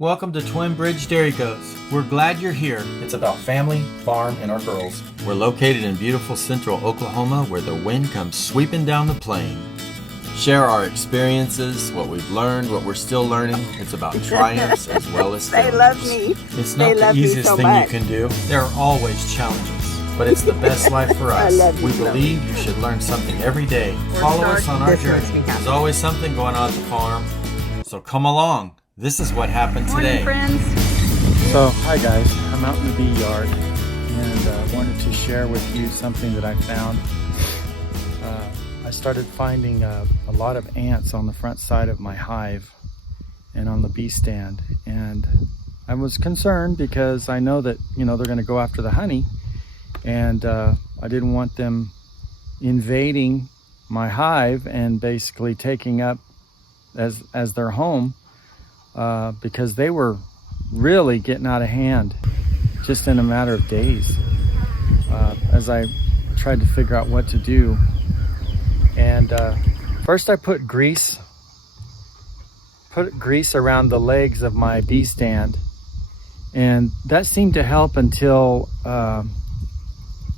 Welcome to Twin Bridge Dairy Goats. We're glad you're here. It's about family, farm, and our girls. We're located in beautiful central Oklahoma where the wind comes sweeping down the plain. Share our experiences, what we've learned, what we're still learning. It's about triumphs as well as failures. They love me. It's not the easiest thing you can do. There are always challenges, but it's the best life for us. We believe you should learn something every day. Follow us on our journey. There's always something going on at the farm, so come along. This is what happened today. Morning, friends. So, hi guys, I'm out in the bee yard and wanted to share with you something that I found. I started finding a lot of ants on the front side of my hive and on the bee stand, and I was concerned because I know that they're going to go after the honey, and I didn't want them invading my hive and basically taking up as their home. Because they were really getting out of hand just in a matter of days as I tried to figure out what to do. And first I put grease around the legs of my bee stand, and that seemed to help until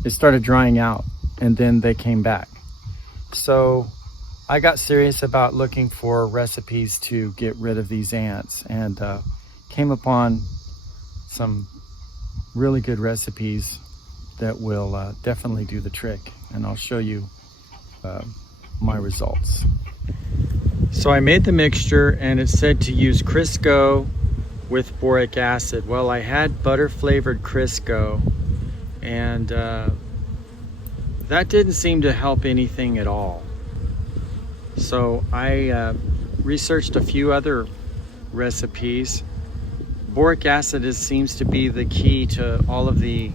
it started drying out, and then they came back. So I got serious about looking for recipes to get rid of these ants, and came upon some really good recipes that will definitely do the trick, and I'll show you my results. So I made the mixture, and it said to use Crisco with boric acid. Well, I had butter flavored Crisco, and that didn't seem to help anything at all. So I researched a few other recipes. Boric acid seems to be the key to all of the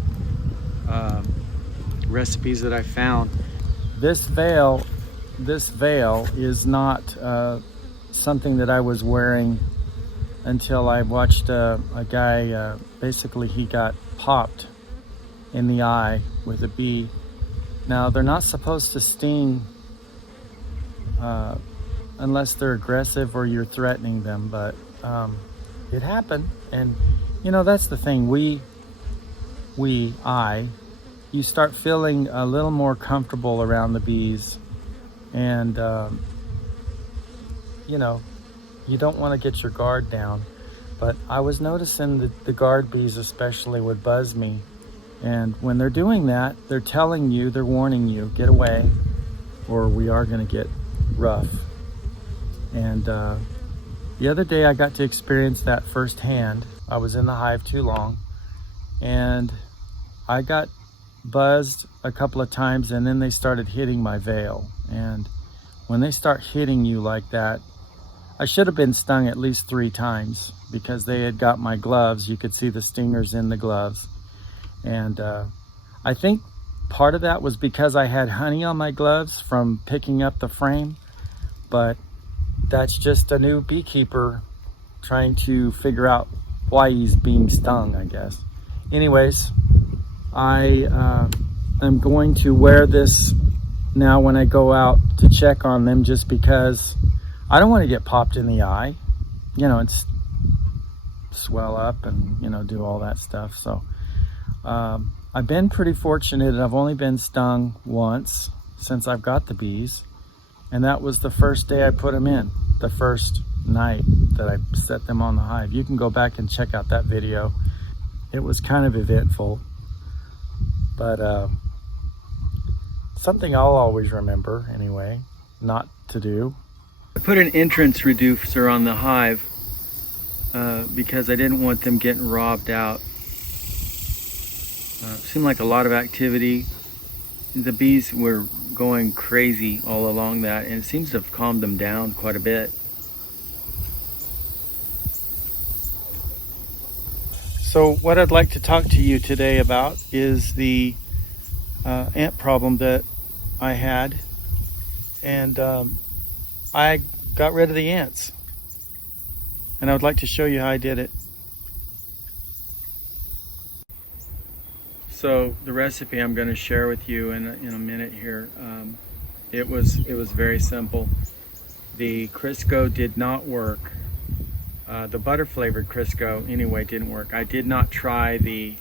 recipes that I found. This veil is not something that I was wearing until I watched a guy, basically he got popped in the eye with a bee. Now, they're not supposed to sting unless they're aggressive or you're threatening them, but it happened. And that's the thing, you start feeling a little more comfortable around the bees, and you don't want to get your guard down. But I was noticing that the guard bees especially would buzz me, and when they're doing that, they're telling you, they're warning you, get away or we are going to get rough. And the other day I got to experience that firsthand. I was in the hive too long, and I got buzzed a couple of times, and then they started hitting my veil. And when they start hitting you like that, I should have been stung at least 3 times because they had got my gloves. You could see the stingers in the gloves. And I think part of that was because I had honey on my gloves from picking up the frame, but that's just a new beekeeper trying to figure out why he's being stung, I guess. Anyways, I am going to wear this now when I go out to check on them, just because I don't want to get popped in the eye. It's swell up and, do all that stuff. So I've been pretty fortunate. I've only been stung once since I've got the bees, and that was the first day I put them in, the first night that I set them on the hive. You can go back and check out that video. It was kind of eventful, but something I'll always remember anyway, not to do. I put an entrance reducer on the hive because I didn't want them getting robbed out. Seemed like a lot of activity. The bees were going crazy all along that, and it seems to have calmed them down quite a bit. So what I'd like to talk to you today about is the ant problem that I had, and I got rid of the ants, and I would like to show you how I did it. So the recipe I'm going to share with you in a minute here, it was very simple. The Crisco did not work. the butter flavored Crisco anyway didn't work. I did not try the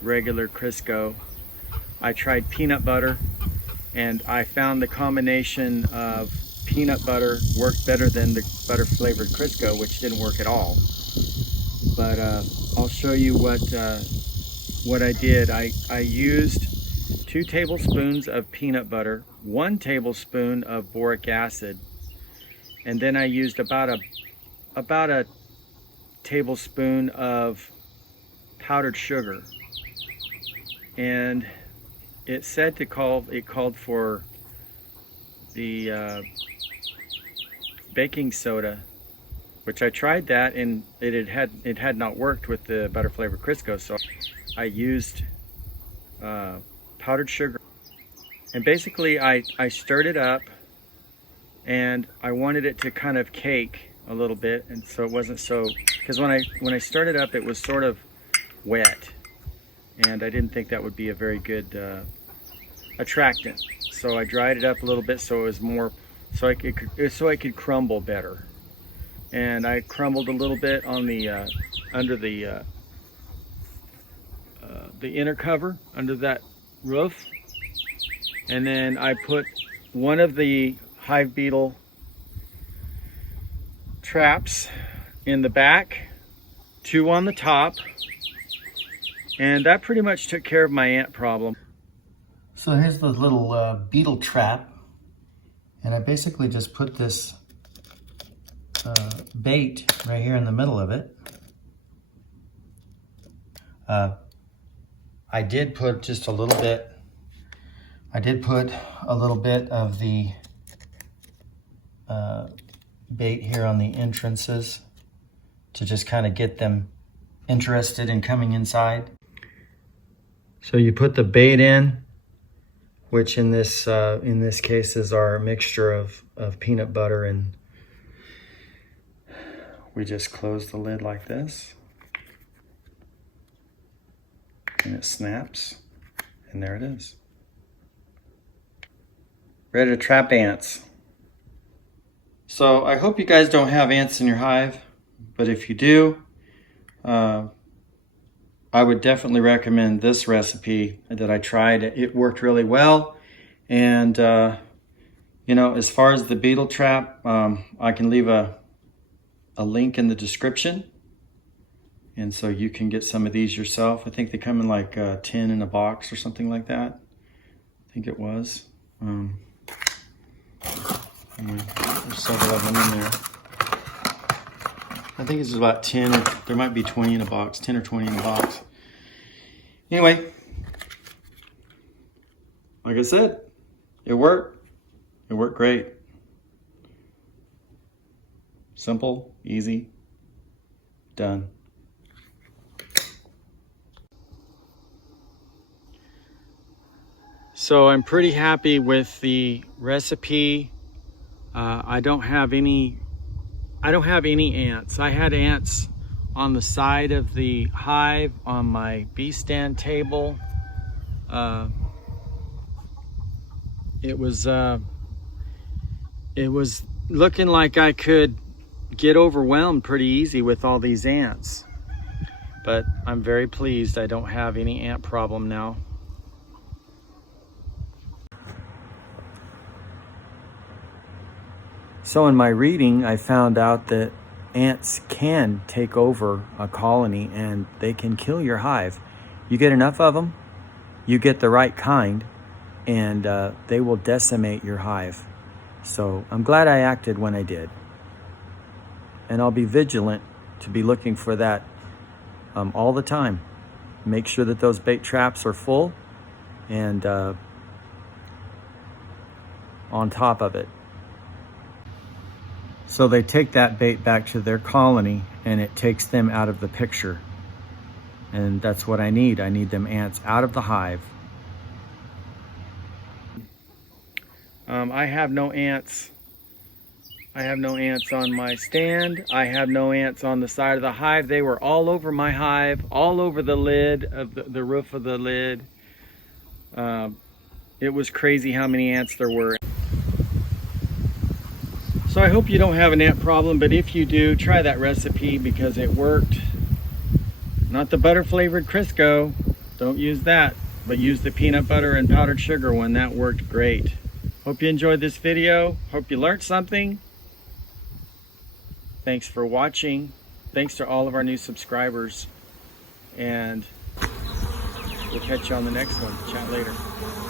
regular Crisco. I tried peanut butter, and I found the combination of peanut butter worked better than the butter flavored Crisco, which didn't work at all. But I'll show you what I did. I used 2 tablespoons of peanut butter, 1 tablespoon of boric acid, and then I used about a tablespoon of powdered sugar. And it said it called for the baking soda, which I tried that, and it had not worked with the butter flavored Crisco, so I used powdered sugar. And basically I stirred it up, and I wanted it to kind of cake a little bit, and so it wasn't so, because when I stirred it up it was sort of wet, and I didn't think that would be a very good attractant. So I dried it up a little bit so it was more, so I could crumble better. And I crumbled a little bit on the under the inner cover, under that roof. And then I put one of the hive beetle traps in the back, 2 on the top, and that pretty much took care of my ant problem. So here's the little beetle trap, and I basically just put this bait right here in the middle of it. I did put just a little bit, of the bait here on the entrances to just kind of get them interested in coming inside. So you put the bait in, which in this case is our mixture of peanut butter, and we just close the lid like this, and it snaps, and there it is. Ready to trap ants. So I hope you guys don't have ants in your hive, but if you do, I would definitely recommend this recipe that I tried. It worked really well. And you know, as far as the beetle trap, I can leave a link in the description, and so you can get some of these yourself. I think they come in like 10 in a box or something like that. I think it was. Anyway, there's several of them in there. I think it's about 10, or there might be 20 in a box, 10 or 20 in a box. Anyway, like I said, it worked. It worked great. Simple, easy, done. So I'm pretty happy with the recipe. I don't have any ants. I had ants on the side of the hive, on my bee stand table. It was looking like I could get overwhelmed pretty easy with all these ants. But I'm very pleased I don't have any ant problem now. So in my reading, I found out that ants can take over a colony and they can kill your hive. You get enough of them, you get the right kind, and they will decimate your hive. So I'm glad I acted when I did. And I'll be vigilant to be looking for that all the time. Make sure that those bait traps are full and on top of it. So they take that bait back to their colony and it takes them out of the picture. And that's what I need. I need them ants out of the hive. I have no ants. I have no ants on my stand. I have no ants on the side of the hive. They were all over my hive, all over the lid of the roof of the lid. It was crazy how many ants there were. So I hope you don't have an ant problem, but if you do, try that recipe because it worked. Not the butter flavored Crisco, don't use that, but use the peanut butter and powdered sugar one. That worked great. Hope you enjoyed this video. Hope you learned something. Thanks for watching. Thanks to all of our new subscribers. And we'll catch you on the next one. Chat later.